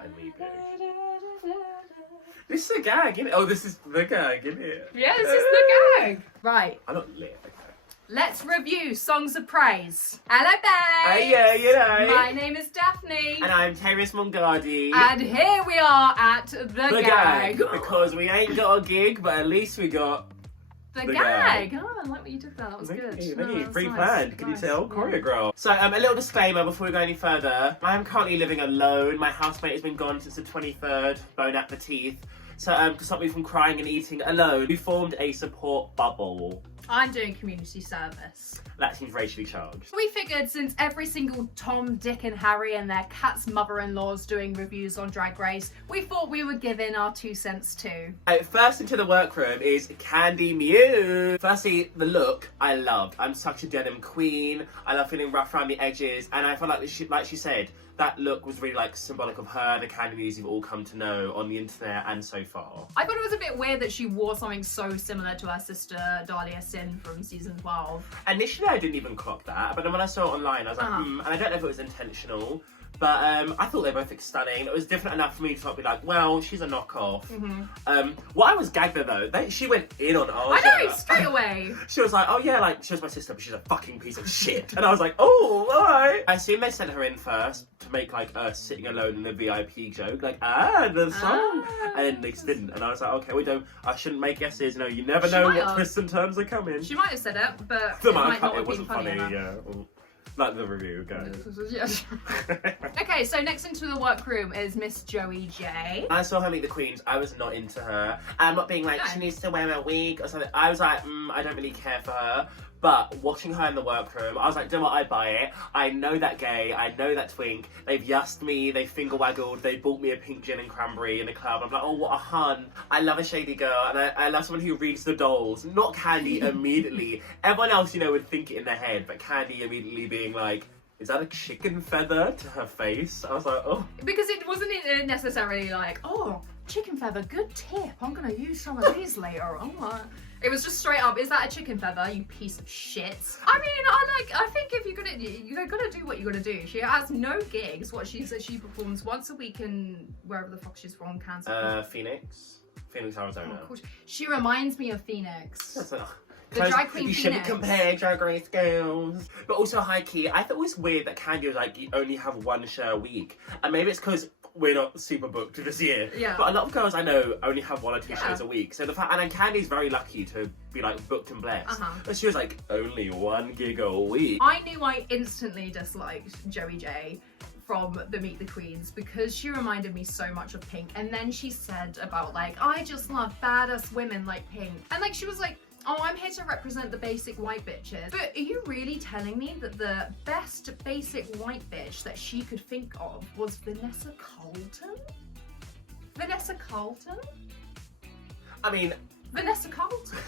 and me, This is a gag, isn't it? Oh, this is the gag, isn't it? Yeah, this is the gag. Right. I'm not lit, okay. Let's review Songs of Praise. Hello, babe. Hey, yeah, you know. My name is Daphne. And I'm Tayris Mongardi. And here we are at the gag. Because we ain't got a gig, but at least we got the gag. Oh, I like what you did there. That was good. Thank Oh, you. that's Pre-planned. nice. Can you tell? Choreographed. So, a little disclaimer before we go any further. I am currently living alone. My housemate has been gone since the 23rd, bone at the teeth. So, to stop me from crying and eating alone, we formed a support bubble. I'm doing community service. That seems racially charged. We figured since every single Tom, Dick and Harry and their cat's mother-in-law's doing reviews on Drag Race, we thought we would give in our 2 cents too. First into the workroom is Candy Mew. Firstly, the look I loved. I'm such a denim queen. I love feeling rough around the edges, and I felt like she said, that look was really like symbolic of her, the Candy Mews you've all come to know on the internet and so far. I thought it was a bit weird that she wore something so similar to her sister Dahlia Sin from season 12. Initially I didn't even clock that, but then when I saw it online I was like, and I don't know if it was intentional, but I thought they both looked stunning. It was different enough for me to not be like, well, she's a knockoff. What I was gagged at though, she went in on Aja. I know, straight away. She was like, oh yeah, like, she was my sister, but she's a fucking piece of shit. And I was like, oh, alright. I assume they sent her in first to make like a sitting alone in the VIP joke, like, the song. And then they just didn't. And I was like, okay, I shouldn't make guesses, you never know what twists and turns are coming. She might have said it, but it might not have been wasn't funny, yeah. Like the review, guys. Yes. Okay, so next into the workroom is Miss Joey J. I saw her meet the queens. I was not into her. I'm not being like, she needs to wear a wig or something. I was like, I don't really care for her. But watching her in the workroom, I was like, do you know what, I buy it. I know that gay, I know that twink. They've yussed me, they finger waggled, they bought me a pink gin and cranberry in the club. I'm like, oh, what a hun. I love a shady girl, and I love someone who reads the dolls. Not Candy immediately. Everyone else, would think it in their head, but Candy immediately being like, is that a chicken feather to her face? I was like, oh. Because it wasn't necessarily like, oh, chicken feather, good tip. I'm gonna use some of these later on. It was just straight up, is that a chicken feather, you piece of shit? I mean, I think if you're gonna do what you're gonna do. She has no gigs. What she says, she performs once a week in wherever the fuck she's from, Kansas. Phoenix, Arizona. Oh, she reminds me of Phoenix. That's the drag queen You Phoenix. shouldn't compare Drag Race girls. But also, high key, I thought it was weird that Candy was like, you only have one show a week. And maybe it's because we're not super booked this year. Yeah. But a lot of girls I know only have 1 or 2 shows a week. So the fact, and then Candy's very lucky to be like booked and blessed. But she was like, only 1 gig a week. I knew I instantly disliked Joey J from the Meet the Queens because she reminded me so much of Pink. And then she said about like, I just love badass women like Pink. And like, she was like, oh, I'm here to represent the basic white bitches. But are you really telling me that the best basic white bitch that she could think of was Vanessa Carlton? Vanessa Carlton? I mean, Vanessa Carlton.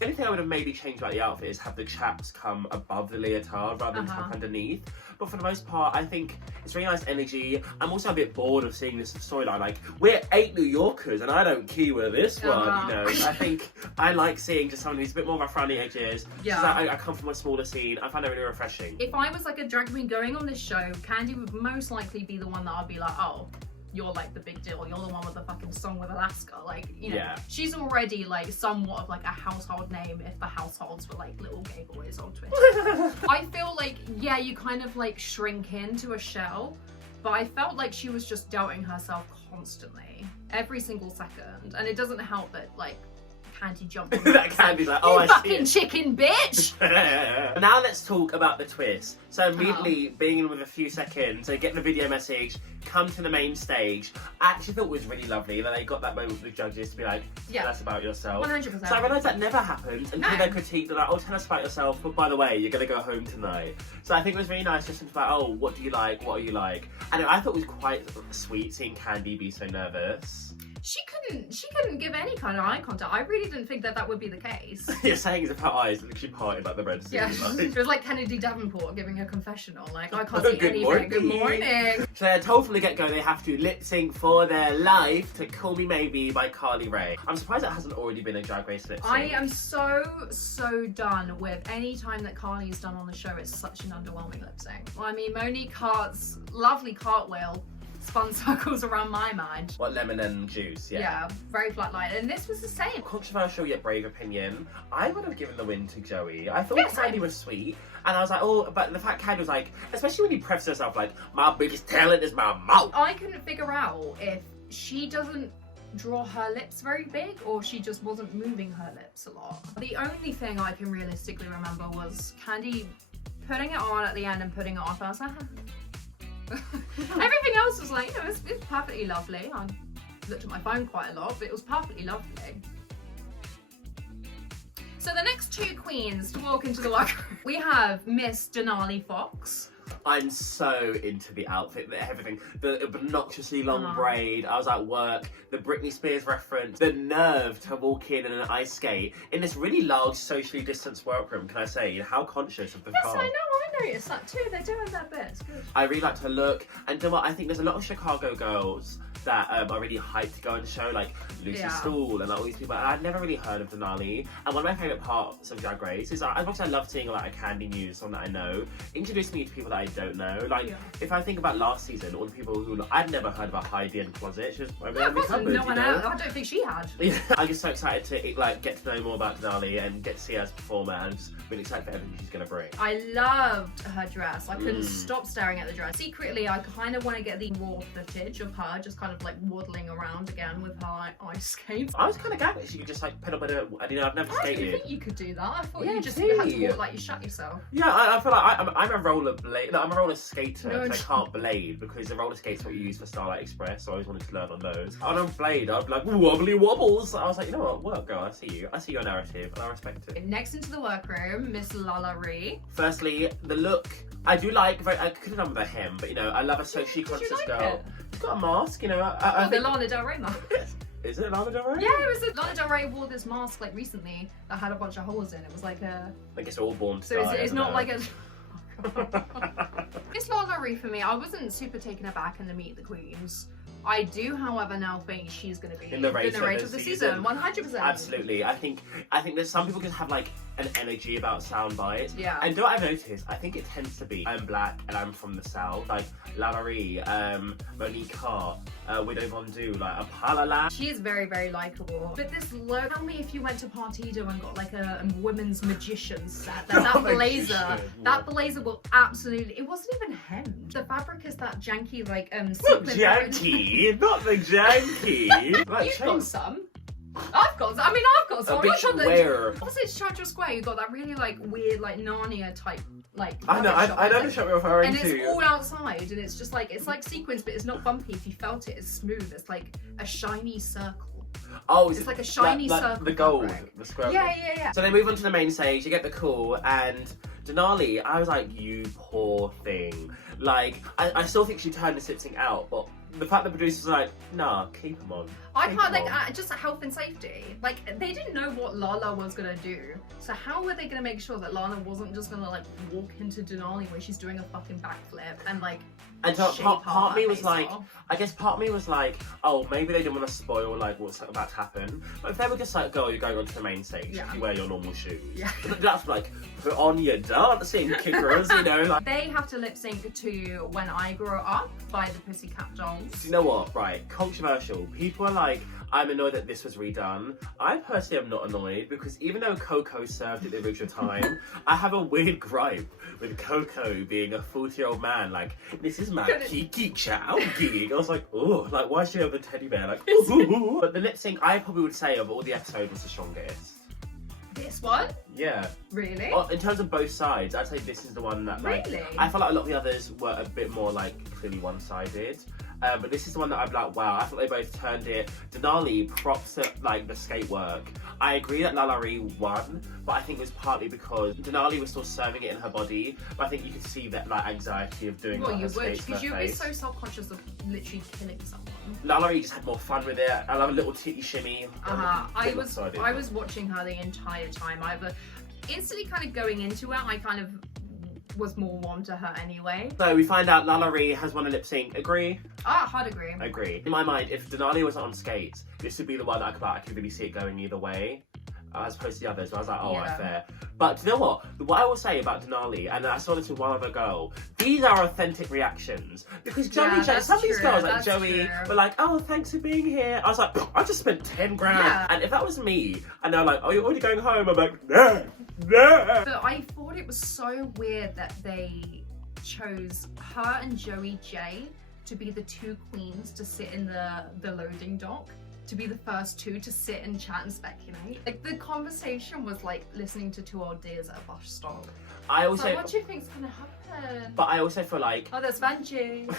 The only thing I would have maybe changed about the outfit is have the chaps come above the leotard rather than tuck underneath. But for the most part, I think it's really nice energy. I'm also a bit bored of seeing this storyline. Like, we're 8 New Yorkers and I don't keyword this one, I think I like seeing just someone who's a bit more rough around the edges. Yeah. So I come from a smaller scene. I find it really refreshing. If I was like a drag queen going on this show, Candy would most likely be the one that I'd be like, oh, you're like the big deal. You're the one with the fucking song with Alaska. Like, she's already like somewhat of like a household name if the households were like little gay boys on Twitter. I feel like, yeah, you kind of like shrink into a shell, but I felt like she was just doubting herself constantly, every single second. And it doesn't help that like Candy jumped on that Candy's like, oh, you fucking chicken bitch! Now let's talk about the twist. So immediately, being in with a few seconds, they get the video message, come to the main stage. I actually thought it was really lovely that they got that moment with the judges to be like, tell us about yourself. 100%. So I realised that never happened until they critiqued, they're like, oh, tell us about yourself, but by the way, you're going to go home tonight. So I think it was really nice just to be like, oh, what do you like, what are you like? And I thought it was quite sweet seeing Candy be so nervous. She couldn't give any kind of eye contact. I really didn't think that would be the case. You're saying as if her eyes literally parted like the Red Sea. Yeah, it was like Kennedy Davenport giving a confessional. Like, I can't see anything. Good morning. So they're told from the get-go they have to lip sync for their life to Call Me Maybe by Carly Rae. I'm surprised that hasn't already been a Drag Race lip sync. I am so done with any time that Carly's done on the show. It's such an underwhelming lip sync. Well, I mean, Monique Hart's lovely cartwheel spun circles around my mind. What, lemon and juice? Yeah, very flat line. And this was the same. Controversial yet brave opinion. I would have given the win to Joey. I thought Yes, Candy was sweet. And I was like, oh, but the fact Candy was like, especially when he prefaced herself like, my biggest talent is my mouth. I couldn't figure out if she doesn't draw her lips very big or she just wasn't moving her lips a lot. The only thing I can realistically remember was Candy putting it on at the end and putting it off. I was like, everything else was like, you know, it's perfectly lovely. I looked at my phone quite a lot, but it was perfectly lovely. So the next two queens to walk into the workroom, we have Miss Denali Fox. I'm so into the outfit, everything. The obnoxiously long braid. I was at work. The Britney Spears reference. The nerve to walk in an ice skate in this really large, socially distanced workroom. Can I say how conscious of the Yes, car? I know. I noticed that too. They're doing their bit. It's good. I really liked her look, and you know what? I think there's a lot of Chicago girls that are really hyped to go and show, like Lucy Stool and like, all these people. And I'd never really heard of Denali. And one of my favourite parts of Drag Race is that as much as I love seeing like a Candy Muse, someone that I know, introduce me to people that I don't know. Like if I think about last season, all the people who I'd never heard about Heidi and Closet, she was over there in the cupboard. No one else. I don't think she had. Yeah, I'm just so excited to like get to know more about Denali and get to see her as a performer, and just really excited for everything she's gonna bring. I loved her dress. I couldn't stop staring at the dress. Secretly, I kind of want to get the raw footage of her just kind of like waddling around again with her ice skates. I was kind of gagged that she could just like put up a, you know, I've never skated. I didn't think you could do that. I thought you just gee. had to walk like you shut yourself. Yeah, I feel like I'm a roller blade. No, I'm a roller skater. No, so I can't blade because the roller skate's what you use for Starlight Express. So I always wanted to learn on those. On a blade, I'd be like wobbly wobbles. I was like, you know what, work girl, I see you. I see your narrative, and I respect it. Next into the workroom, Miss Lalaurie. Firstly, the look. I do like. I could have done with a hem, but you know, I love a socially conscious girl. She's got a mask, you know. I think... the Lana Del Rey mask. Is it Lana Del Rey? Yeah, it was. Lana Del Rey wore this mask like recently that had a bunch of holes in. It was like a. I guess all born to So die, it's not like a. Miss Lalaurie for me, I wasn't super taken aback in the Meet the Queens. I do, however, now think she's going to be the narrator of the season. 100%. Absolutely. I think that some people just have like an energy about sound bites. Yeah. And what I've noticed, I think it tends to be I'm black and I'm from the south. Like Lalaurie, Monique Carr, Widow Von Du, like Apalala. She is very, very likable. But this look, tell me if you went to Partido and got like a women's magician set. That blazer will absolutely. It wasn't even hemmed. The fabric is that janky like janky, not the janky. Like, you've got some. I've got some. I mean, I've got some. A bit where? Opposite Chadra Square, you've got that really like weird like Narnia type like. I know the shop you're referring to. And it's all outside, and it's just like sequins, but it's not bumpy. If you felt it, it's smooth. It's like a shiny circle. Oh, it's like a shiny circle. The gold, the square. Yeah. So they move on to the main stage. You get the call, and Denali. I was like, you poor thing. Like, I still think she turned the lip sync out, but the fact the producers were like, nah, keep them on. I can't, like, just health and safety. Like, they didn't know what Lala was gonna do. So how were they gonna make sure that Lana wasn't just gonna, like, walk into Denali where she's doing a fucking backflip and, like, and so part of me was like, I guess part of me was like, oh, maybe they didn't want to spoil like what's about to happen. But if they were just like, girl, you're going onto the main stage, you wear your normal shoes. Yeah. That's like, put on your dancing kickers, you know. Like they have to lip sync to When I Grow Up by the Pussycat Dolls. Do you know what? Right, controversial. People are like, I'm annoyed that this was redone. I personally am not annoyed because even though Coco served at the original time, I have a weird gripe with Coco being a 40-year-old man. Like, this is my Kiki Chow gig. I was like, oh, like, why is she over teddy bear? Like, ooh. But the lip sync, I probably would say, of all the episodes, was the strongest. This one? Yeah. Really? Well, in terms of both sides, I'd say this is the one that, like, really? I felt like a lot of the others were a bit more, like, clearly one-sided. But this is the one that I'm like, wow, I thought they both turned it. Denali props at like the skate work. I agree that Lalaurie won, but I think it was partly because Denali was still serving it in her body. But I think you could see that like anxiety of doing. Well, you would, because you'd be so self-conscious of literally killing someone. Lalaurie just had more fun with it. I love a little titty shimmy. I was watching her the entire time. Instantly kind of going into it, I kind of was more warm to her anyway. So we find out Lalaurie has won a lip sync. Agree? Hard agree. Agree. In my mind, if Denali wasn't on skates, this would be the one that I could really see it going either way. as opposed to the others. So I was like, oh, Yeah. right, fair. But do you know what? What I will say about Denali, and I saw this with one other girl, these are authentic reactions. Because Joey, some of these girls, like Joey, were like, oh, thanks for being here. I was like, I just spent 10 grand. Yeah. And if that was me, and they're like, oh, you're already going home, I'm like, nah, nah. But I thought it was so weird that they chose her and Joey J to be the two queens to sit in the loading dock, to be the first two to sit and chat and speculate. Like, the conversation was like listening to two old dears at a bus stop. I also, So what do you think's gonna happen? but I also feel like, Oh, there's Vanjie.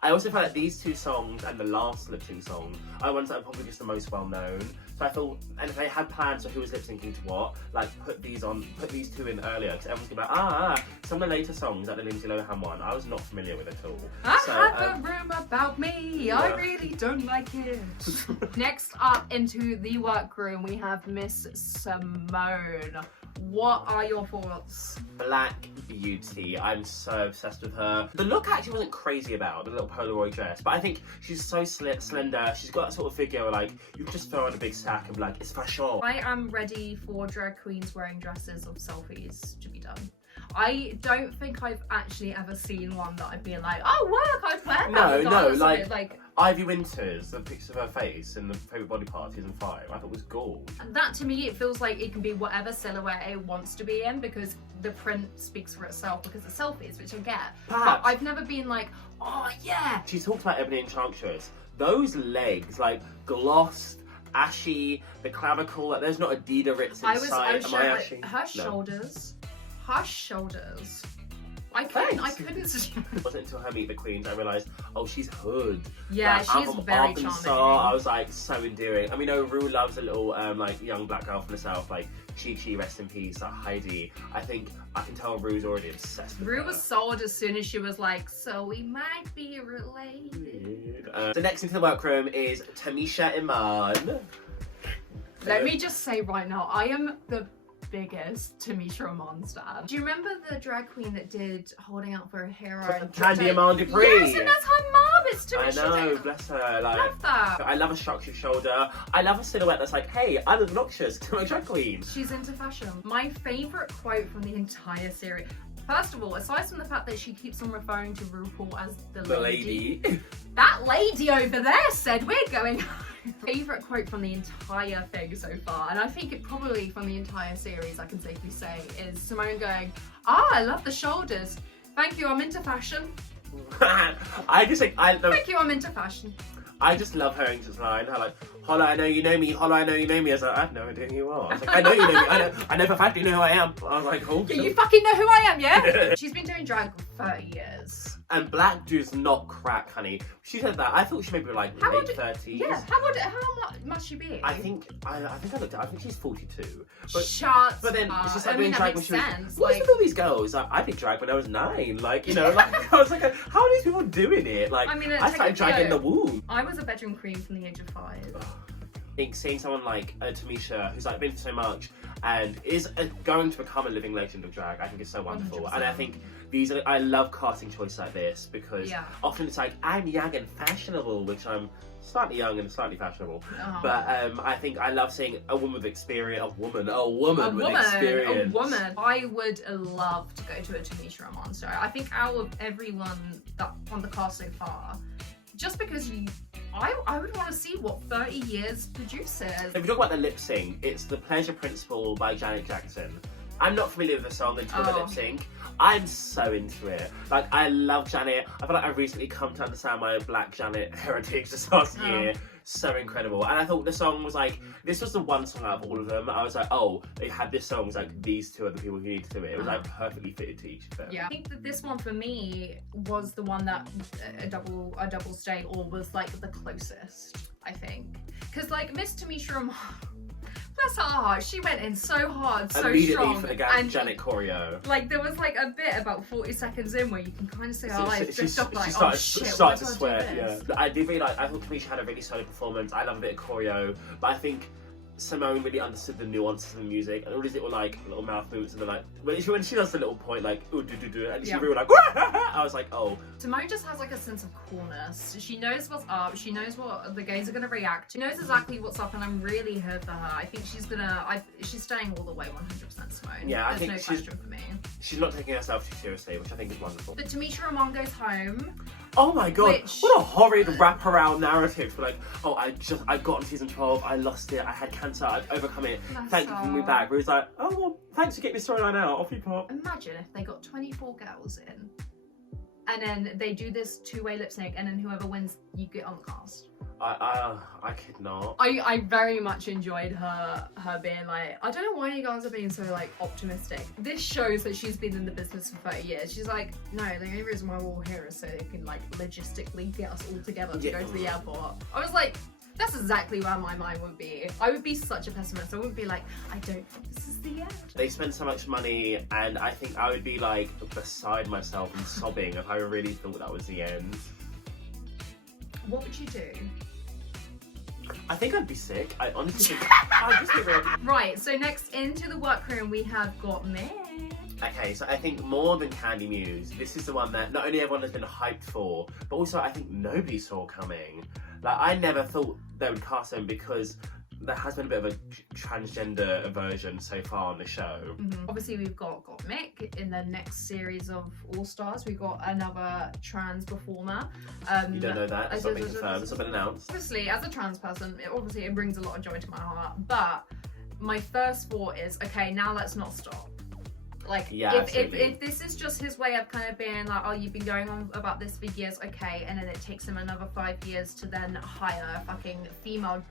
I also feel like these two songs and the last lip sync song are ones that are probably just the most well known. So I feel, and if they had plans for who was lip syncing to what, like put these two in earlier, because everyone's gonna be like, some of the later songs, like the Lindsay Lohan one, I was not familiar with at all. I So, have a room about me. yeah. I really don't like it. Next up into the workroom, we have Miss Simone. What are your thoughts? Black Beauty. I'm so obsessed with her. The look actually wasn't crazy about the little Polaroid dress, but I think she's so slender. She's got that sort of figure where, like, you can just throw on a big sack and be like, it's fashion. I am ready for drag queens wearing dresses of selfies to be done. I don't think I've actually ever seen one that I'd be like, oh, work, I'd wear that. No, regardless of like, it. Like, Ivy Winters, the picture of her face in the favourite body part season 5, I thought was gorgeous. that to me, it feels like it can be whatever silhouette it wants to be in, because the print speaks for itself because of selfies, which I get. Perhaps. But I've never been like, oh yeah. She talked about Ebony Enchantress. Those legs, like, glossed, ashy, the clavicle, like, there's not a Dida Ritz I inside. was Am sure, I like, ashy? her No. shoulders. I Thanks. couldn't. It wasn't until her Meet the Queens I realised, oh, she's hood. Yeah, Like, she's from very Arkansas, charming. I was like so endearing. And we know Rue loves a little like young black girl from the south, like Chi, rest in peace, like Heidi. I think I can tell Rue's already obsessed with Rue her. was sold as soon as she was like, so we might be related. So next into the workroom is Tamisha Iman. Let me just say right now, I am the biggest Tamisha Iman stan. Do you remember the drag queen that did Holding Out for a Hero? Candy Iman Dupree. Yes, and that's her mum. It's Tamisha. I know, bless her. Like, Love that. I love a structured shoulder. I love a silhouette that's like, hey, I'm obnoxious to a drag queen. She's into fashion. My favourite quote from the entire series. First of all, aside from the fact that she keeps on referring to RuPaul as the lady. That lady over there said we're going home. Favourite quote from the entire thing so far, and I think it probably from the entire series I can safely say, is Simone going, I love the shoulders. Thank you, I'm into fashion. I just think, Thank you, I'm into fashion. I just love her entrance line. Her like, holla, I know you know me. Holla, I know you know me. I was like, I have no idea who you are. I was like, I know you know me. I know for a fact you know who I am. I was like, oh. Yeah, you fucking know who I am, yeah? She's been doing drag for 30 years. And black does not crack, honey. She said that. I thought she maybe like How late old- 30s. Yeah, how much must she be? I think I looked at. I think she's 42. But Shut But then up. it's just like I mean, doing that drag when makes she was. sense. What's Like, with all these girls? Like, I did drag when I was 9. Like, you know, like I was like, how are these people doing it? Like, I mean, I started dragging in the womb. I was a bedroom queen from the age of 5. I think seeing someone like Tamisha, who's like been through so much and is going to become a living legend of drag, I think is so wonderful. 100%. And I think I love casting choices like this because often it's like, I'm young and fashionable, which I'm slightly young and slightly fashionable. Oh. But I think I love seeing a woman with experience, a woman with experience. A woman. I would love to go to a Tamisha Iman show. I think out of everyone that on the cast so far, just because I would want to see what 30 years produces. If we talk about the lip sync, it's The Pleasure Principle by Janet Jackson. I'm not familiar with the song until the lip sync. I'm so into it. Like, I love Janet. I feel like I've recently come to understand my Black Janet heritage this last year. So incredible. And I thought the song was like, this was the one song out of all of them. I was like, oh, they had this song. It's like, these two are the people who need to do it. It was like perfectly fitted to each of them. Yeah, I think that this one for me was the one that a double stay or was like the closest, I think. Because like Miss Tamisha Iman, bless her heart, she went in so hard, so Immediately strong. for the Janet choreo. Like there was like a bit about 40 seconds in where you can kind of see her eyes She drift off like, started, oh shit, started to why do I sweat, do this? yeah. I did really like, I thought Tamisha had a really solid performance. I love a bit of choreo, but I think Simone really understood the nuances of the music and all these little like little mouth movements and like when she does the little point like ooh do do do and she really like I was like oh. Simone just has like a sense of coolness. She knows what's up. She knows what the gays are gonna react. She knows exactly what's up, and I'm really here for her. I think she's gonna. She's staying all the way 100% Simone. Yeah, I think no question for me. She's not taking herself too seriously, which I think is wonderful. But Tamisha Ramon goes home. Oh my god, what a horrid wraparound narrative for like, oh, I got on season 12, I lost it, I had cancer, I've overcome it, thank you for me back. But it's like, oh, well, thanks for getting me storyline out, off you pop. Imagine if they got 24 girls in, and then they do this two-way lip sync, and then whoever wins, you get on the cast. I could not. I very much enjoyed her being like, I don't know why you guys are being so like optimistic. This shows that she's been in the business for 30 years. She's like, no, the only reason why we're all here is so they can like logistically get us all together to go to the airport. I was like, that's exactly where my mind would be. I would be such a pessimist. I wouldn't be like, I don't think this is the end. They spend so much money, and I think I would be like beside myself and sobbing if I really thought that was the end. What would you do? I think I'd be sick. I honestly think I'd just get real. Right, so next into the workroom we have got Mick. Okay, so I think more than Candy Muse, this is the one that not only everyone has been hyped for, but also I think nobody saw coming. Like, I never thought they would cast him because there has been a bit of a transgender version so far on the show. Obviously, we've got Mick in the next series of All Stars. We've got another trans performer. You don't know that? It's not been confirmed. It's not been announced. Obviously, as a trans person, it brings a lot of joy to my heart. But my first thought is, okay, now let's not stop. Like, if this is just his way of kind of being like, oh, you've been going on about this for years, okay, and then it takes him another 5 years to then hire a fucking female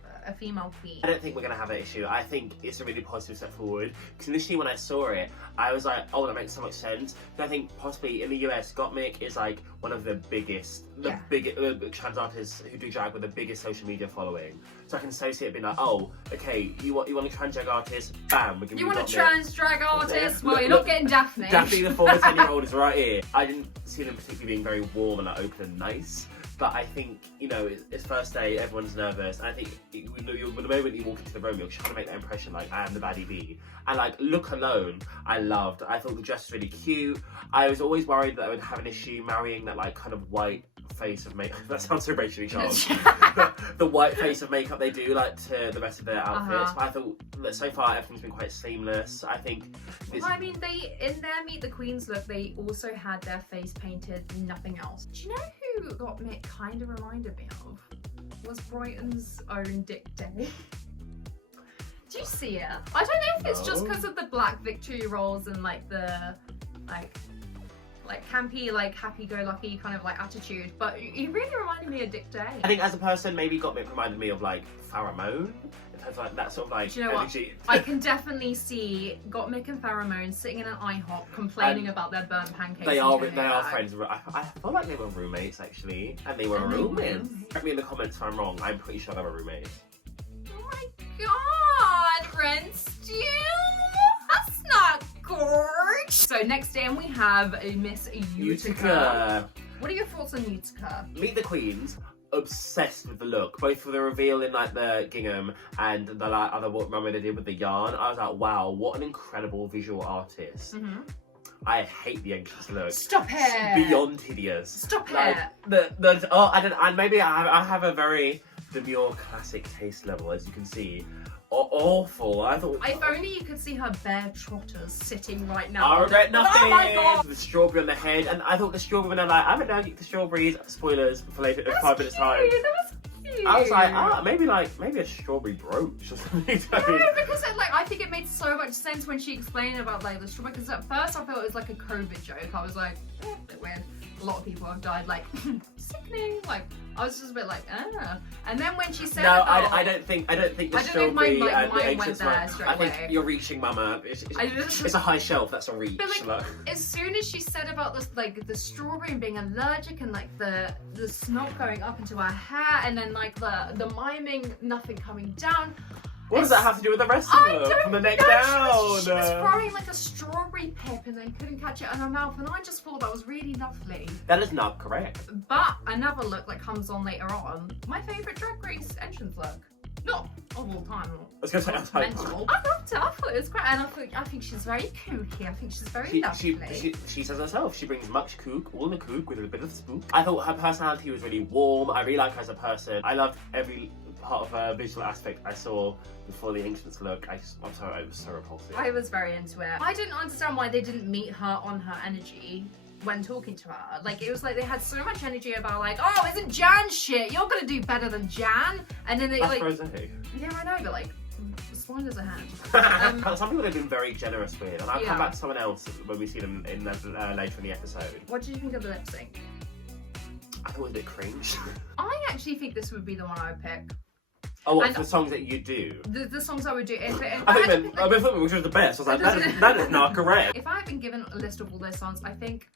queen. I don't think we're going to have an issue. I think it's a really positive step forward. Because initially when I saw it, I was like, oh, that makes so much sense. But I think possibly in the US, Gottmik is like one of the biggest trans artists who do drag with the biggest social media following. So I can so see it being like, oh, okay, you want a trans drag artist? Bam, we're giving you want a trans drag artist? Well, you're not getting DAPHNE. DAPHNE, the former 10-year-old, is right here. I didn't see them particularly being very warm and like, open and nice. But I think, you know, it's first day, everyone's nervous. And I think the moment you walk into the room, you're trying to make that impression like, I am the baddie bee. And like, look alone, I loved. I thought the dress was really cute. I was always worried that I would have an issue marrying that like kind of white face of makeup. That sounds so racially charged. the white face of makeup they do like to the rest of their outfits. But I thought that so far everything's been quite seamless. I think well, I mean, they in their Meet the Queens look, they also had their face painted, nothing else. Do you know who Gottmik kind of reminded me of? Was Brighton's own Dick Day. Do you see it? I don't know if it's just because of the black victory rolls and like the like campy, like happy-go-lucky kind of like attitude, but he really reminded me of Dick Day. I think as a person, maybe Gottmik reminded me of like Pheromone, in terms of like that sort of like. Do you know energy. What? I can definitely see Gottmik and Pheromone sitting in an IHOP complaining about their burnt pancakes. They are friends. I felt like they were roommates actually, and they were roommates. Correct me in the comments if I'm wrong. I'm pretty sure they were roommates. Oh my god, Ren Stew! That's not gorge. So next in we have Miss Utica. What are your thoughts on Utica? Meet the Queens, obsessed with the look, both for the reveal in like the gingham and the like other runway they did with the yarn. I was like, wow, what an incredible visual artist. I hate the entrance look. Stop it! Beyond hideous. Stop like, it! I don't. And maybe I have a very demure classic taste level, as you can see. Awful. I thought. If only you could see her bare trotters sitting right now. I regret nothing. Oh my god! The strawberry on the head, and I thought the strawberry when they're like, I haven't now get the strawberries. Spoilers for later, 5 minutes time. That was cute. I was like, maybe a strawberry brooch or something. No, because I think it made so much sense when she explained about like the strawberry. Because at first I thought it was like a COVID joke. I was like, a bit weird. A lot of people have died, like, sickening. Like, I was just a bit like, ah. And then when she said, no, I don't think the strawberry and the ancients I think you're reaching, Mama. It's a high shelf. That's a reach. But like, as soon as she said about this, like the strawberry and being allergic and like the snot going up into her hair, and then like the miming, nothing coming down. What does that have to do with the rest of her? From the neck down? She was throwing like a strawberry pip and then couldn't catch it in her mouth, and I just thought that was really lovely. That is not correct. But another look that comes on later on, my favourite Drag Race entrance look. Not of all time. I was going to say, mental. I loved it. I thought it was great, and I think she's very kooky. I think she's very lovely. She says herself, she brings much kook, all the kook with a bit of spook. I thought her personality was really warm. I really like her as a person. I loved every part of her visual aspect I saw before the Ancients look. I'm sorry, it was so repulsive. I was very into it. I didn't understand why they didn't meet her on her energy when talking to her. Like, it was like they had so much energy about like, oh, isn't Jan shit? You're gonna do better than Jan. And then they That's like, Rosé. yeah, I know, but like, spoilers ahead. Some people have been very generous with, and I'll come back to someone else when we see them in later in the episode. What did you think of the lip sync? I thought it was a bit cringe. I actually think this would be the one I would pick. Oh, what, for the songs that you do? The songs I would do. If I thought which was the best. I was like, that is not correct. If I had been given a list of all those songs, I think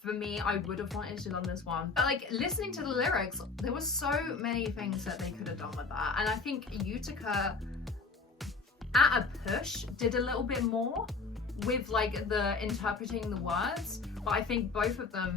for me, I would have wanted to done this one. But like, listening to the lyrics, there were so many things that they could have done with that. And I think Utica, at a push, did a little bit more with like the interpreting the words. But I think both of them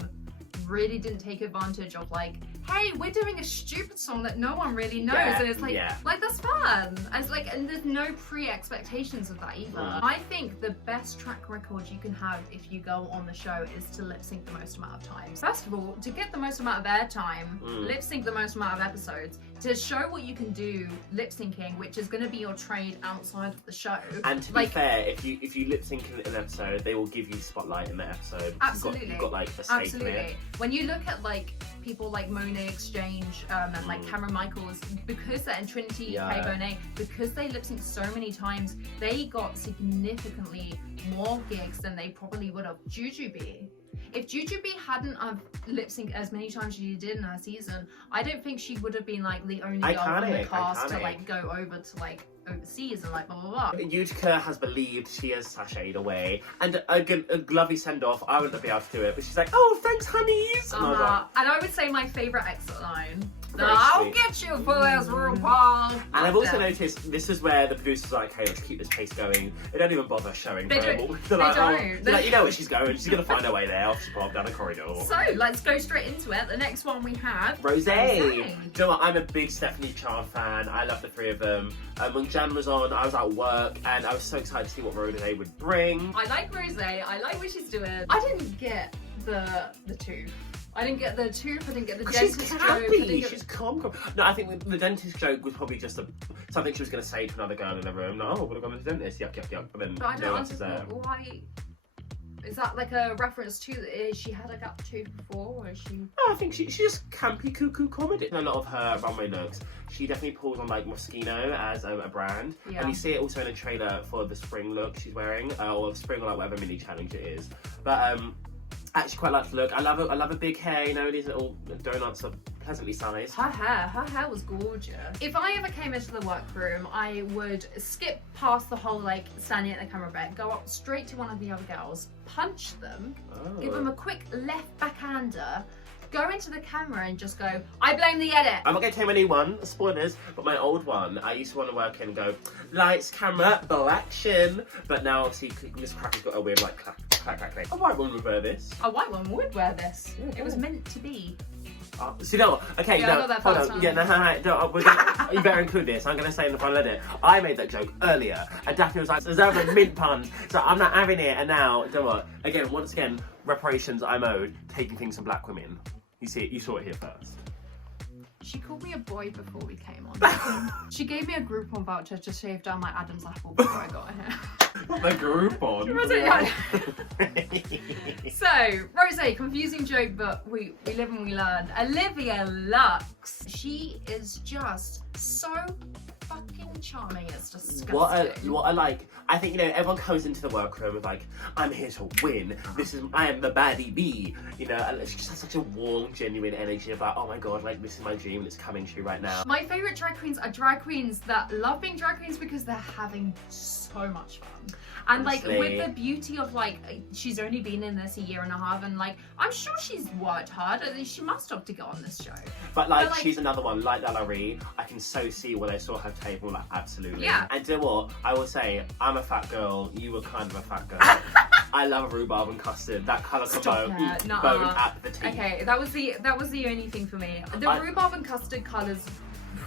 really didn't take advantage of like, hey, we're doing a stupid song that no one really knows, and it's like, like that's fun. And it's like, and there's no pre-expectations of that either. I think the best track record you can have if you go on the show is to lip sync the most amount of times. First of all, to get the most amount of airtime, lip sync the most amount of episodes, to show what you can do lip syncing, which is going to be your trade outside of the show. And to be fair, if you lip sync an episode, they will give you spotlight in the episode. Absolutely. You've got like a stake in it. When you look at like people like Monet Exchange and like Cameron Michaels, because they're in Trinity K Bonet, because they lip synced so many times, they got significantly more gigs than they probably would have. Jujubee. If Jujubee hadn't lip synced as many times as she did in her season, I don't think she would have been like the only girl from the cast to like go over to like overseas and like blah blah blah. Utica has believed she has sashayed away, and a lovely send off. I wouldn't be able to do it, but she's like, "Oh, thanks, honeys." And I would say my favourite exit line. I'll get you for this, RuPaul. And I've also noticed this is where the producers are like, hey, let's keep this pace going. They don't even bother showing her. They're like, you know where she's going. She's gonna find her way there. Off she popped down the corridor. So let's go straight into it. The next one we have Rosé. Do you know what? I'm a big Stephanie Child fan. I love the three of them. When Jan was on, I was at work and I was so excited to see what Rosé would bring. I like Rosé. I like what she's doing. I didn't get the tooth. I didn't get the tooth, I didn't get the dentist joke. She's calm. No, I think the dentist joke was probably just something she was going to say to another girl in the room. No, oh, we're going to the dentist. Yuck, yuck, yuck. And then but I don't understand why. Is that like a reference to is she had a gap tooth before, or is she? No, I think she's just campy, cuckoo comedy. In a lot of her runway looks, she definitely pulls on like Moschino as a brand. Yeah. And you see it also in a trailer for the spring look she's wearing, or spring or like whatever mini challenge it is. But I actually quite like the look. I love a big hair, you know, these little donuts are pleasantly sized. Her hair was gorgeous. If I ever came into the workroom, I would skip past the whole like standing at the camera bed, go up straight to one of the other girls, punch them, give them a quick left backhander, go into the camera and just go, I blame the edit. I'm not going to tell anyone, spoilers, but my old one, I used to want to work in and go, lights, camera, blow action. But now obviously Miss Cracker's got a weird like clack. A white woman would wear this. A white woman would wear this. Yeah, it was meant to be. So no, okay, no, hold on. Yeah, no, you better include this. I'm going to say in the final edit, I made that joke earlier, and Daphne was like, there's over mint puns, so I'm not having it, and now, you know what? Again, once again, reparations I'm owed, taking things from black women. You see it, you saw it here first. She called me a boy before we came on. She gave me a Groupon voucher to shave down my Adam's apple before I got here. The Groupon? So, Rosé, confusing joke, but we live and we learn. Olivia Lux. She is just so fucking charming, it's disgusting. What I like, I think, you know, everyone comes into the workroom with like, I'm here to win, I am the baddie bee, you know, and she just has such a warm, genuine energy of like, oh my god, like this is my dream and it's coming true right now. My favourite drag queens are drag queens that love being drag queens because they're having so much fun. And honestly, like with the beauty of like, she's only been in this a year and a half, and like, I'm sure she's worked hard, and she must have to go on this show. But like, she's another one, like Lalaurie, I can so see when I saw her table, like absolutely. Yeah. And do you know what? I will say, I'm a fat girl, you were kind of a fat girl. I love rhubarb and custard, that colour combo, bone at the teeth. Okay, that was the only thing for me. The rhubarb and custard colours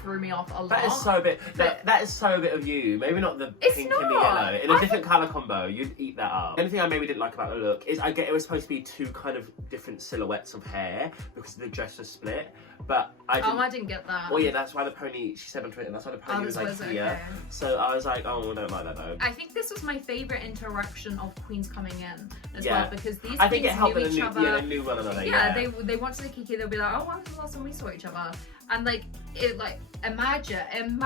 threw me off a lot. That is so a bit. That is so a bit of you. Maybe not the pink and the yellow. In a different colour combo, you'd eat that up. The only thing I maybe didn't like about the look is I get it was supposed to be two kind of different silhouettes of hair because the dress was split. But I didn't get that. Well, yeah, that's why the pony. She said on Twitter that's why the pony was like Hiya. Okay. So I was like, oh, I don't like that though. I think this was my favourite interaction of queens coming in as well because these I think it helped knew each other. Yeah, they knew one another. Yeah, they wanted to kiki. They'll be like, oh, when was the last time we saw each other? And like, it like imagine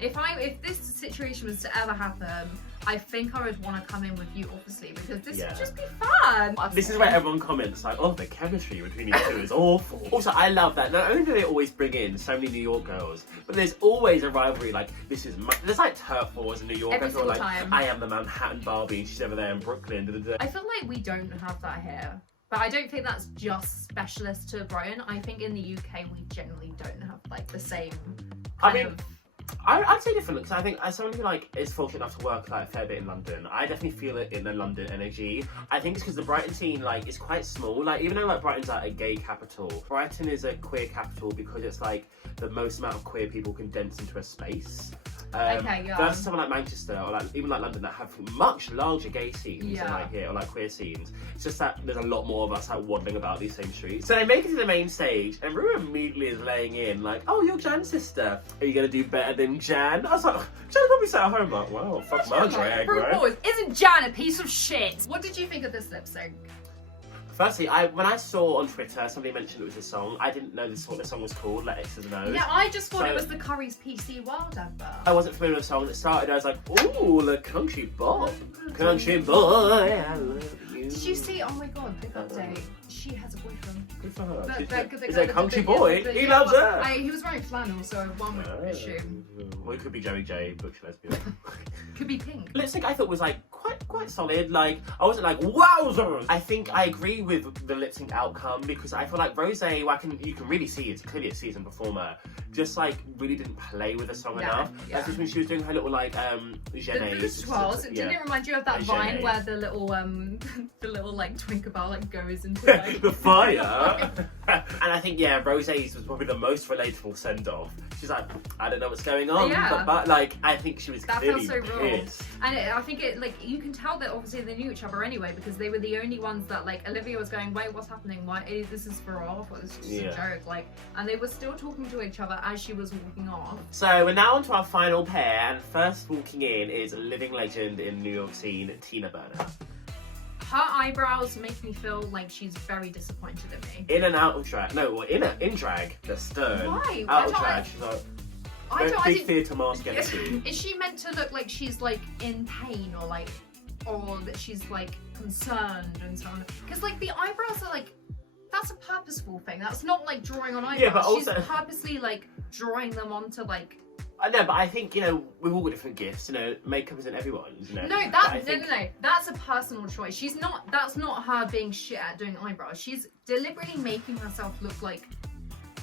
if this situation was to ever happen. I think I would want to come in with you, obviously, because this would just be fun. This is where everyone comments like, oh, the chemistry between you two is awful. Also, I love that. Not only do they always bring in so many New York girls, but there's always a rivalry. Like, there's like turf wars in New York. Every single like, time. I am the Manhattan Barbie, and she's over there in Brooklyn. I feel like we don't have that here. But I don't think that's just specialist to Brighton. I think in the UK we generally don't have like the same I'd say different because I think as someone who like is fortunate enough to work like a fair bit in London, I definitely feel it in the London energy. I think it's because the Brighton scene like is quite small. Like even though like Brighton's like a gay capital, Brighton is a queer capital because it's like the most amount of queer people condensed into a space. Versus someone like Manchester or like even like London that have much larger gay scenes than like here or like queer scenes. It's just that there's a lot more of us like waddling about these same streets. So they make it to the main stage and Rue immediately is laying in like, oh, you're Jan's sister. Are you gonna do better than Jan? I was like, Jan probably sat at home like, wow, fuck my drag, right? Isn't Jan a piece of shit? What did you think of this lip sync? Firstly, when I saw on Twitter somebody mentioned it was a song, I didn't know what the song was called, like X's and O's. Yeah, I just thought it was the Curry's PC Wild advert. I wasn't familiar with the song. It started, I was like, ooh, the country boy. Country boy, I love you. Did you see, oh my god, big update. She has a boyfriend. Good for her. Is a country boy? He loves her. He was wearing flannel, so one would assume. Well, it could be Joey J, butch lesbian. Could be pink. Lip sync I thought was like quite solid. Like I wasn't like wowzers. I think I agree with the lip sync outcome because I feel like Rose, you can really see it's clearly a seasoned performer. Just like really didn't play with the song enough. That's just when she was doing her little like Jenny. The twirls. Didn't it remind you of that Vine where the little like Twinkerbell like goes into like the fire? And I think Rose's was probably the most relatable send off. She's like, I don't know what's going on, but like I think she was clearly pissed. And I think it like you can tell that obviously they knew each other anyway because they were the only ones that like Olivia was going, wait, what's happening? Why this is for off? Or this is just a joke? Like, and they were still talking to each other as she was walking off. So we're now on to our final pair, and first walking in is a living legend in New York scene, Tina Burner. Her eyebrows make me feel like she's very disappointed in me. In and out of drag. No, in drag. The stern. Why? Out of drag. She's like, big theatre mask energy. Is she meant to look like she's like in pain or that she's like concerned and so on? Because like the eyebrows are like, that's a purposeful thing. That's not like drawing on eyebrows. Yeah, but also she's purposely like drawing them onto like. I know, but I think, we've all got different gifts, makeup isn't everyone's, No, that's a personal choice. That's not her being shit at doing eyebrows. She's deliberately making herself look like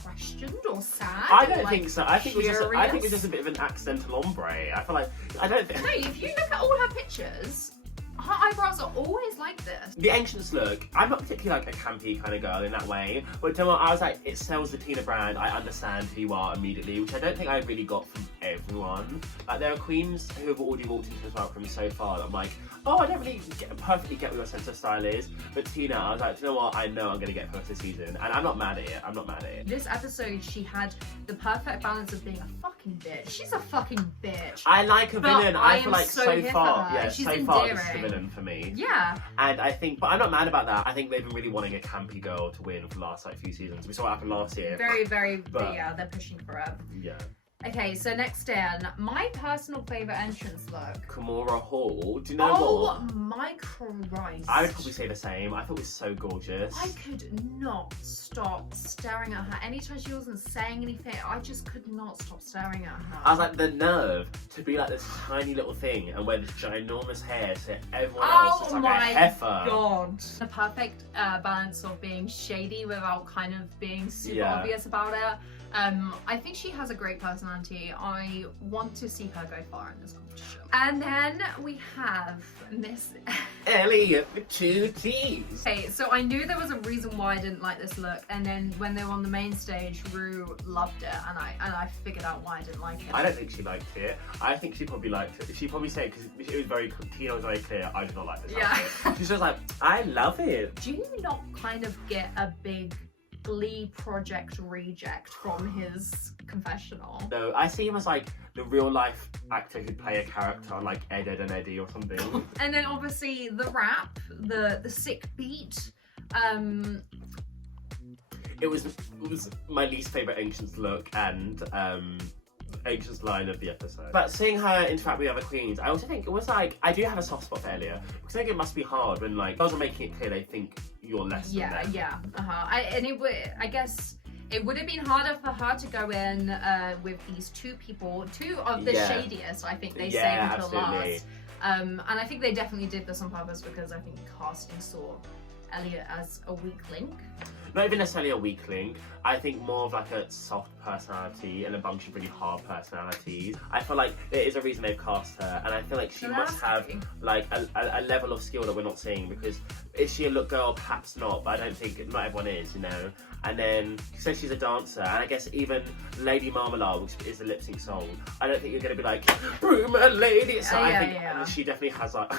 questioned or sad. I don't think so. I think it's just a bit of an accidental ombre. I feel like, I don't think. No, if you look at all her pictures, her eyebrows are always like this. The entrance look, I'm not particularly like a campy kind of girl in that way, but you know what, I was like, it sells the Tina brand, I understand who you are immediately, which I don't think I really got from everyone. Like there are queens who have already walked into the workroom so far that I'm like, oh, I don't really perfectly get what your sense of style is, but Tina, I was like, do you know what, I know I'm going to get her this season, and I'm not mad at it, This episode, she had the perfect balance of being a fucking bitch. She's a fucking bitch. I like a villain, I feel like so far, she's so endearing. Far this is the villain for me. Yeah. And I think, but I'm not mad about that. I think they've been really wanting a campy girl to win for the last few seasons. We saw what happened last year. Very, they're pushing for it. Yeah. Okay, so next in, my personal favourite entrance look. Kimora Hall. Do you know what? Oh my Christ. I would probably say the same. I thought it was so gorgeous. I could not stop staring at her. Anytime she wasn't saying anything, I just could not stop staring at her. I was like, the nerve to be like this tiny little thing and wear this ginormous hair so everyone else is like a heifer. Oh my god. The perfect balance of being shady without kind of being super obvious about it. I think she has a great personality. I want to see her go far in this competition. And then we have Miss Elliot with 2 T's. Okay, so I knew there was a reason why I didn't like this look, and then when they were on the main stage, Ru loved it, and I figured out why I didn't like it. I don't think she liked it. I think she probably liked it. She probably said, because it was very, Tina was very clear, I do not like this outfit. She's just like, I love it. Do you not kind of get a big Glee project reject from his confessional? No, I see him as like the real life actor who'd play a character on like Ed, Ed and Eddie or something. And then obviously the rap, the sick beat. It was my least favourite Ancients look and Ancients line of the episode. But seeing her interact with the other queens, I also think it was like, I do have a soft spot for Elia, because I think it must be hard when like girls are making it clear they think you're less than them. I guess it would have been harder for her to go in with these 2 people, 2 of the shadiest, I think they saved until last. And I think they definitely did this on purpose, because I think casting saw Elliot as a weak link. Not even necessarily a weak link. I think more of like a soft personality and a bunch of really hard personalities. I feel like there is a reason they've cast her, and I feel like she must have like a level of skill that we're not seeing, because is she a look girl? Perhaps not, but I don't think not everyone is, you know. And then she says she's a dancer, and I guess even Lady Marmalade, which is a lip sync song, I don't think you're going to be like, Prima Lady. So I think she definitely has like,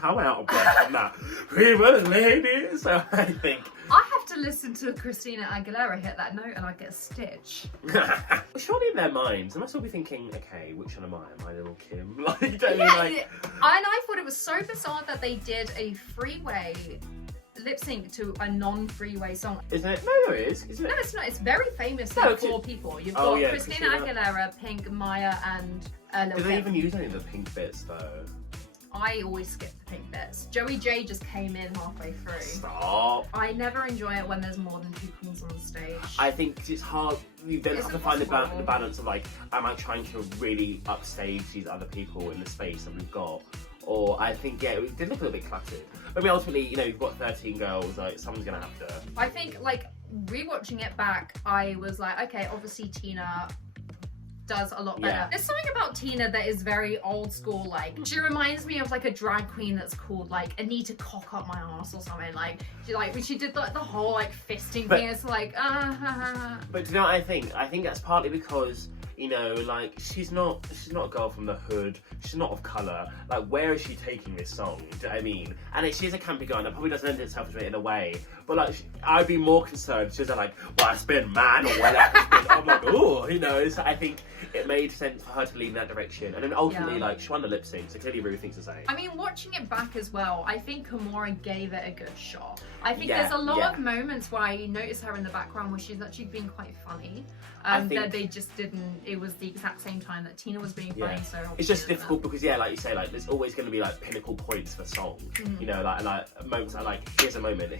how out of breath on that. Prima Lady. So I think I have to listen to Christina Aguilera hit that note and I get a stitch. Surely in their minds, they must all be thinking, okay, which one am I? Am I little Kim? Like, don't yeah, you like... And I thought it was so bizarre that they did a freeway lip sync to a non-freeway song. Isn't it? No, it is. Isn't it? No, it's not. It's very famous for 4 people. You've got Christina Aguilera, Pink, Maya, and Did they even use any of the pink bits though? I always skip the pink bits. Joey J just came in halfway through. Stop. I never enjoy it when there's more than 2 queens on the stage. I think it's hard. You then have to find the balance of like, am I trying to really upstage these other people in the space that we've got? Or I think, yeah, it did look a little bit cluttered. I mean, ultimately, you know, you've got 13 girls, like, someone's gonna have to... I think, like, rewatching it back, I was like, okay, obviously Tina does a lot better. There's something about Tina that is very old school, like, she reminds me of, like, a drag queen that's called, like, Anita Cock Up My Ass or something, like, when she did, like, the whole, like, fisting thing, it's like, But do you know what I think? I think that's partly because, you know, like, she's not a girl from the hood, she's not of colour, like, where is she taking this song, do you know what I mean? And she's a campy girl, and it probably doesn't lend itself to it in a way, but, like, I'd be more concerned, she's like, well, I spin man, or whatever, I'm like, ooh, you know, so I think it made sense for her to lean in that direction, and then ultimately, like, she won the lip sync, so clearly Ru thinks the same. I mean, watching it back as well, I think Kimura gave it a good shot. I think there's a lot of moments where I notice her in the background where she's actually being quite funny. That they just didn't, it was the exact same time that Tina was being funny, so it's just difficult because, like you say, like, there's always going to be, like, pinnacle points for songs, you know, like moments that, like, here's a moment.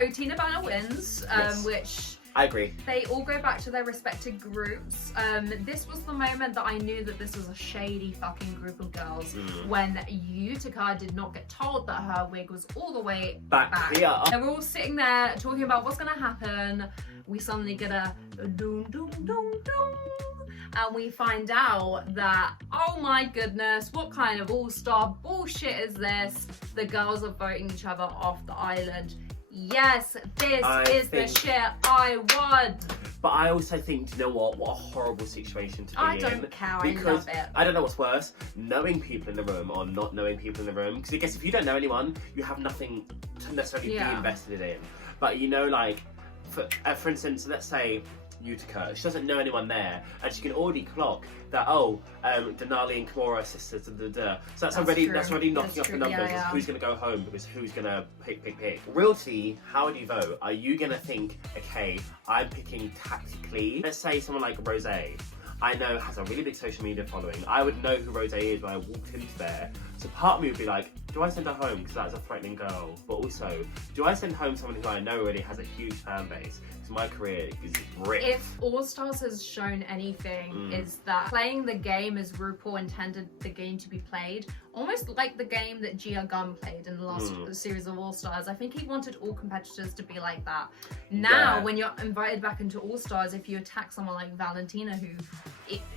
So Tina Banner wins, which... I agree. They all go back to their respective groups. This was the moment that I knew that this was a shady fucking group of girls when Utica did not get told that her wig was all the way back. Here. They were all sitting there talking about what's gonna happen. We suddenly get a doom, doom, doom, doom. And we find out that, oh my goodness, what kind of all-star bullshit is this? The girls are voting each other off the island. Yes, this is the shit I want. But I also think, do you know what? What a horrible situation to be in. I don't care, I love it. I don't know what's worse, knowing people in the room or not knowing people in the room. Because I guess if you don't know anyone, you have nothing to necessarily be invested in. But you know, like, for instance, let's say Utica, she doesn't know anyone there, and she can already clock that, Denali and Kimura are sisters, so that's already knocking off the numbers of who's going to go home because who's going to pick. Realty, how would you vote? Are you going to think, okay, I'm picking tactically? Let's say someone like Rosé, I know has a really big social media following. I would know who Rosé is when I walked into there. So part of me would be like, do I send her home because that's a threatening girl? But also, do I send home someone who I know already has a huge fan base? Because my career is ripped. If All Stars has shown anything, is that playing the game as RuPaul intended the game to be played, almost like the game that Gia Gunn played in the last series of All Stars. I think he wanted all competitors to be like that. Now, when you're invited back into All Stars, if you attack someone like Valentina, who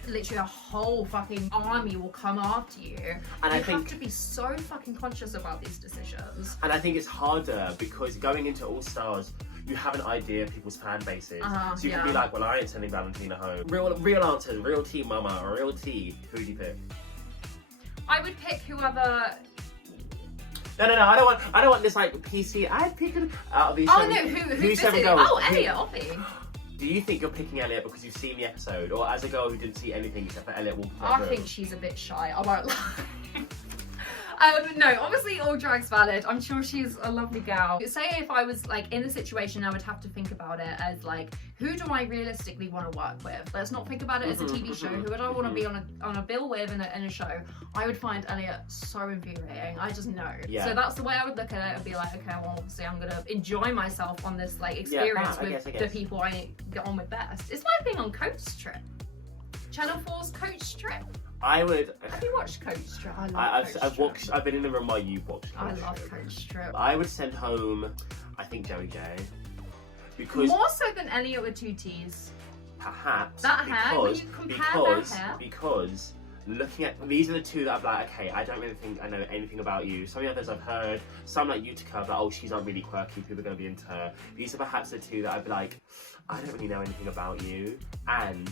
literally a whole fucking army will come after you, and you have to be so fucking conscious about these decisions. And I think it's harder because going into All Stars, you have an idea of people's fan bases. So you can be like, well, I ain't sending Valentina home. Real answers, real tea mama, or real tea. Who do you pick? I would pick whoever. No, I don't want this like PC. I'd pick it out of these. Oh no, who's 7 girls? Oh, Elliot, obviously. Do you think you're picking Elliot because you've seen the episode, or as a girl who didn't see anything except for Elliot walking I think she's a bit shy, I won't lie. No, obviously all drag's valid. I'm sure she's a lovely gal. Say if I was like in the situation, I would have to think about it as like, who do I realistically want to work with? Let's not think about it as a TV show. Who would I want to be on a bill with in a show? I would find Elliot so infuriating. I just know. Yeah. So that's the way I would look at it and be like, okay, well obviously I'm gonna enjoy myself on this like experience with the people I get on with best. It's like being on Coach Trip. Channel 4's Coach Trip. I would. Have you watched Coach Trip? I love Coach Trip. I've been in the room while you've watched Coach Trip. I love Coach Trip. I would send home, I think, Joey J. Because more so than Elliot with 2 T's. Perhaps. That hair, when you compare that hair. Because looking at, these are the 2 that I'm like, okay, I don't really think I know anything about you. Some of the others I've heard, some like Utica, like, oh, she's not really quirky, people are going to be into her. These are perhaps the 2 that I'd be like, I don't really know anything about you. And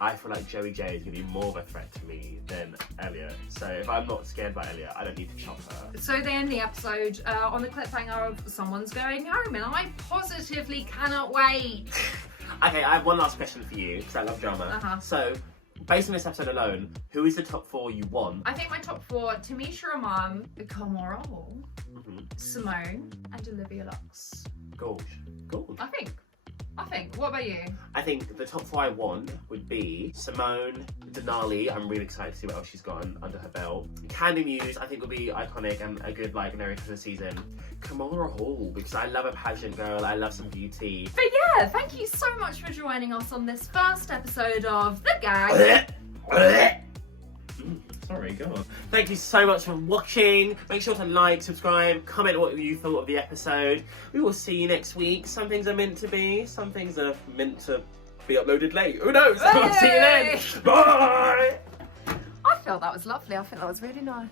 I feel like Joey J is going to be more of a threat to me than Elliot. So if I'm not scared by Elliot, I don't need to chop her. So they end the episode on the cliffhanger of someone's going home, and I positively cannot wait. Okay, I have one last question for you, because I love drama. So, based on this episode alone, who is the top 4 you want? I think my top 4, Tamisha Amam, Kamora Hall, Simone, and Olivia Lux. Gosh. I think. What about you? I think the top 4 I want would be Simone, Denali. I'm really excited to see what else she's got under her belt. Candy Muse, I think will be iconic and a good like narrator for the season. Kamala Hall, because I love a pageant girl. I love some beauty. But yeah, thank you so much for joining us on this first episode of The Gang. Sorry, go on. Thank you so much for watching. Make sure to like, subscribe, comment what you thought of the episode. We will see you next week. Some things are meant to be, some things are meant to be uploaded late. Who knows? I'll see you then. Bye! I felt that was lovely. I think that was really nice.